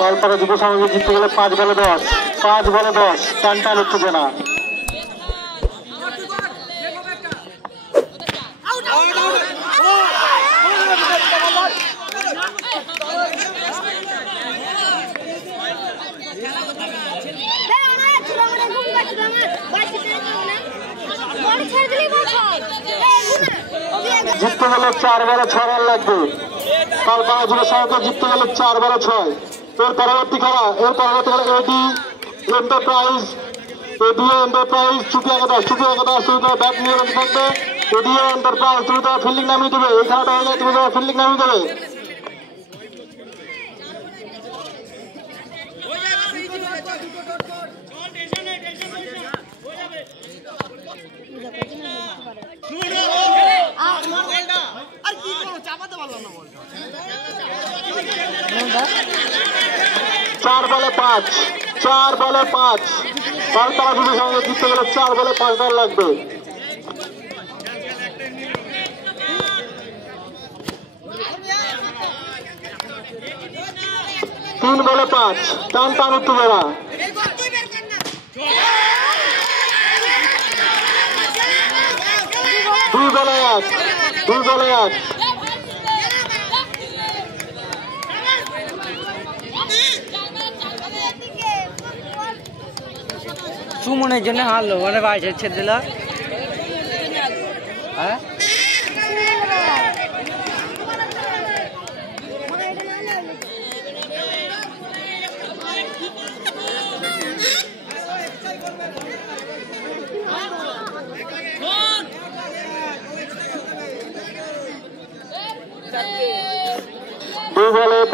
তারপরে যুব সমাজে জিততে গেলে 5 বলে 10, 5 বলে 10, টান উত্তেজনা। জিততে গেলে 4 বলে 6 রান লাগবে। পালপাড়া যুব সমাজকে জিততে গেলে 4 বলে 6। এর পরবর্তী খেলা এডি এন্টারপ্রাইজ চুপি একাদশ ব্যাট নিয়ে থাকবে। এডি এন্টারপ্রাইজ তুমি তোমার ফিল্ডিং নামিয়ে দেবে। এই খেলাটা হয়ে যায়, তুমি তোমার ফিল্ডিং নামিয়ে দেবে। চার বলে 5 পালপাড়া যুব সমাজে জিততে গেলে 4 বলে 5 রান লাগবে। তিন বলে 5, টান উত্তেজনা। 2 বলে 1। সুমনের জন্য হারলো, মানে 22 ছেড়ে দিল। হ্যাঁ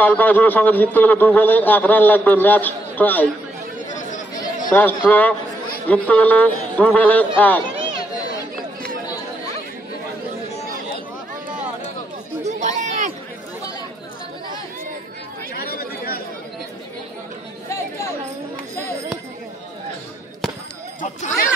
পালপাড়া যুব সঙ্গে জিততে গেলে 2 বলে 1 রান লাগবে। Match draw. জিততে গেলে 2 বলে 1। Hey!